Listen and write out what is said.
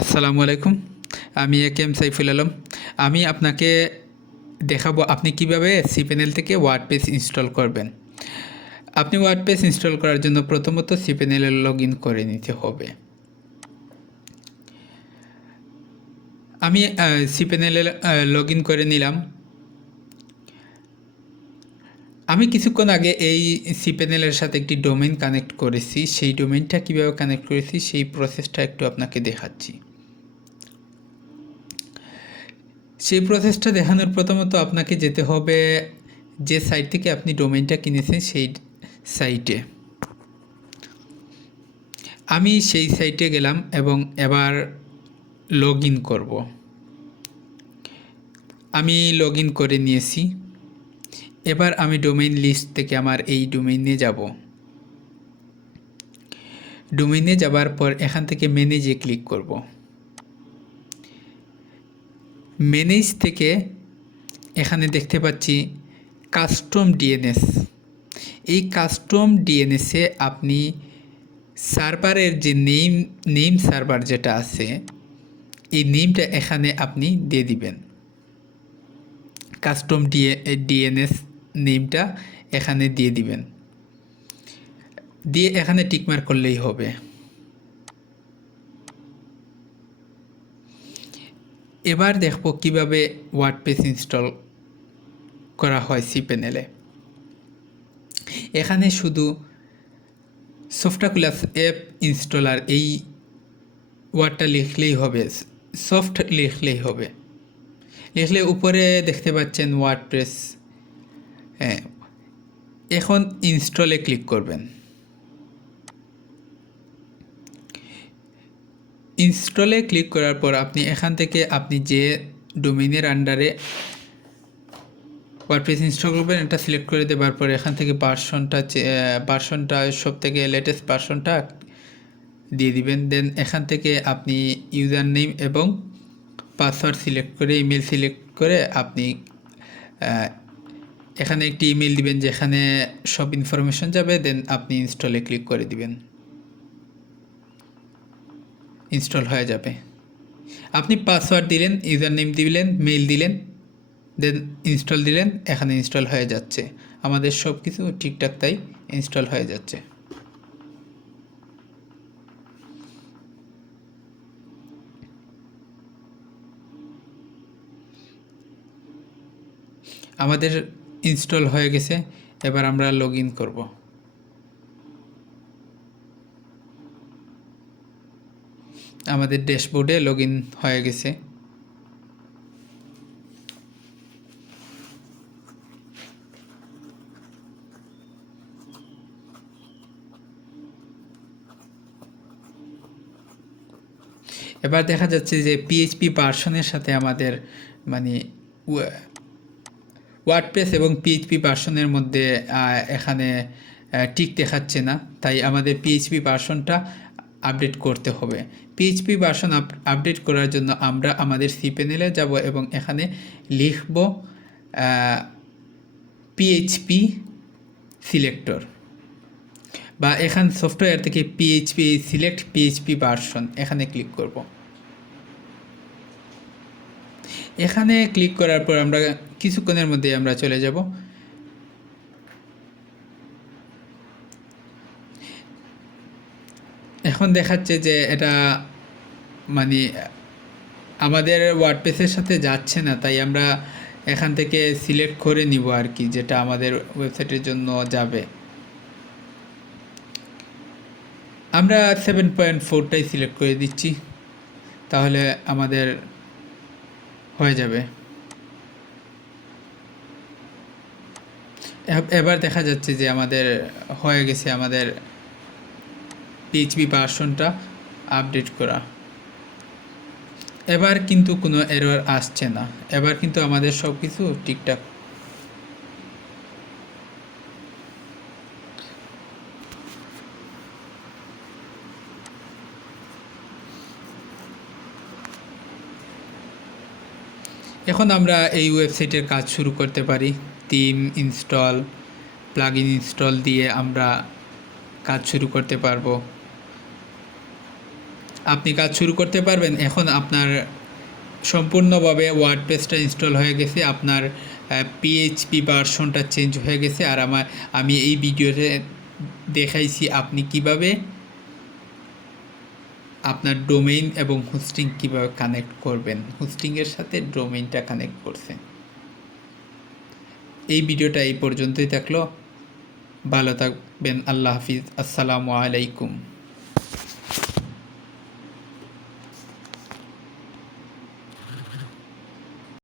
আসসালামু আলাইকুম, আমি A.K.M সাইফুল আলম। আমি আপনাকে দেখাবো আপনি কিভাবে cpanel থেকে ওয়ার্ডপ্রেস ইনস্টল করবেন। আপনি ওয়ার্ডপ্রেস ইনস্টল করার জন্য প্রথমত cpanel লগ ইন করে নিতে হবে। আমি cpanel লগ ইন করে নিলাম। আমি কিছুক্ষণ আগে এই cpanel এর সাথে একটি ডোমেইন কানেক্ট করেছি। সেই ডোমেইনটা কিভাবে কানেক্ট করেছি সেই প্রসেসটা একটু আপনাকে দেখাচ্ছি। সেই প্রসেসটা দেখানোর প্রথমত আপনাকে যেতে হবে যে সাইট থেকে আপনি ডোমেইনটা কিনেছেন সেই সাইটে। আমি সেই সাইটে গেলাম এবং এবার লগ ইন করব। আমি লগ ইন করে নিয়েছি। এবার আমি ডোমেইন লিস্ট থেকে আমার এই ডোমেইনে যাব। ডোমেইনে যাবার পর এখান থেকে ম্যানেজে ক্লিক করব। ম্যানেজ থেকে এখানে দেখতে পাচ্ছি কাস্টম ডিএনএস। এই কাস্টম ডিএনএসে আপনি সার্ভারের যে নেম সার্ভার যেটা আছে এই নেমটা এখানে আপনি দিয়ে দিবেন। কাস্টম ডিএনএস নেমটা এখানে দিয়ে দিবেন, দিয়ে এখানে টিকমার্ক করলেই হবে। এবার দেখব কিভাবে ওয়ার্ডপ্রেস ইনস্টল করা হয় cpanel-এ। এখানে শুধু সফটওয়্যার অ্যাপ ইনস্টলার এই ওয়ার্ডটা লিখলেই হবে, সফট লিখলেই হবে। লিখলে উপরে দেখতে পাচ্ছেন ওয়ার্ডপ্রেস। হ্যাঁ, এখন ইনস্টলে ক্লিক করবেন। ইনস্টলে ক্লিক করার পর আপনি এখান থেকে আপনি যে ডোমেইনের আন্ডারে ওয়ার্ডপ্রেস ইনস্টল করবেন এটা সিলেক্ট করে দেওয়ার পর এখান থেকে ভার্সনটা সব থেকে লেটেস্ট ভার্সনটা দিয়ে দিবেন। দেন এখান থেকে আপনি ইউজার নেম এবং পাসওয়ার্ড সিলেক্ট করে ইমেল সিলেক্ট করে আপনি এখানে একটি ইমেল দিবেন যেখানে সব ইনফরমেশন যাবে। দেন আপনি ইনস্টলে ক্লিক করে দিবেন, ইনস্টল হয়ে যাবে। আপনি পাসওয়ার্ড দিলেন, ইউজার নেম দিলেন, মেইল দিলেন, দেন ইনস্টল দিলেন, এখানে ইনস্টল হয়ে যাচ্ছে। আমাদের সব কিছু ঠিকঠাক তাই ইনস্টল হয়ে যাচ্ছে। আমাদের ইনস্টল হয়ে গেছে। এবার আমরা লগ ইন করব। আমাদের ড্যাশবোর্ডে লগ ইন হয়ে গেছে। এবার দেখা যাচ্ছে যে পিএইচপি ভার্সনের সাথে আমাদের মানে ওয়ার্ডপ্রেস এবং পিএইচপি ভার্সনের মধ্যে এখানে টিক দেখাচ্ছে না, তাই আমাদের পিএইচপি ভার্সনটা আপডেট করতে হবে। পিএইচপি ভার্সন আপডেট করার জন্য আমরা আমাদের cpanel-এ যাব এবং এখানে লিখব পিএইচপি সিলেক্টর, বা এখান সফটওয়্যার থেকে পিএইচপি সিলেক্ট পিএইচপি ভার্সন এখানে ক্লিক করব। এখানে ক্লিক করার পর আমরা কিছুক্ষণের মধ্যে আমরা চলে যাব। এখন দেখাচ্ছে যে এটা মানে আমাদের ওয়ার্ডপ্রেসের সাথে যাচ্ছে না, তাই আমরা এখান থেকে সিলেক্ট করে নিব আর কি, যেটা আমাদের ওয়েবসাইটের জন্য যাবে। আমরা 7.4টাই সিলেক্ট করে দিচ্ছি, তাহলে আমাদের হয়ে যাবে। এবার দেখা যাচ্ছে যে আমাদের হয়ে গেছে আমাদের পিএইচপি ভার্সনটা আপডেট করা। এবার কিন্তু কোনো এরর আসছে না, এবার কিন্তু আমাদের সব কিছু ঠিকঠাক। এখন আমরা এই ওয়েবসাইটের কাজ শুরু করতে পারি। থিম ইনস্টল, প্লাগইন ইনস্টল দিয়ে আমরা কাজ শুরু করতে পারবো। আপনি কাজ শুরু করতে পারবেন। এখন আপনার সম্পূর্ণভাবে ওয়ার্ডপ্রেসটা ইনস্টল হয়ে গেছে, আপনার পিএইচপি ভার্সনটা চেঞ্জ হয়ে গেছে। আর আমি এই ভিডিওতে দেখাইছি আপনি কিভাবে আপনার ডোমেইন এবং হোস্টিং কিভাবে কানেক্ট করবেন, হোস্টিংয়ের সাথে ডোমেইনটা কানেক্ট করছেন। এই ভিডিওটা এই পর্যন্তই থাকলো। ভালো থাকবেন। আল্লাহ হাফিজ। আসসালামু আলাইকুম।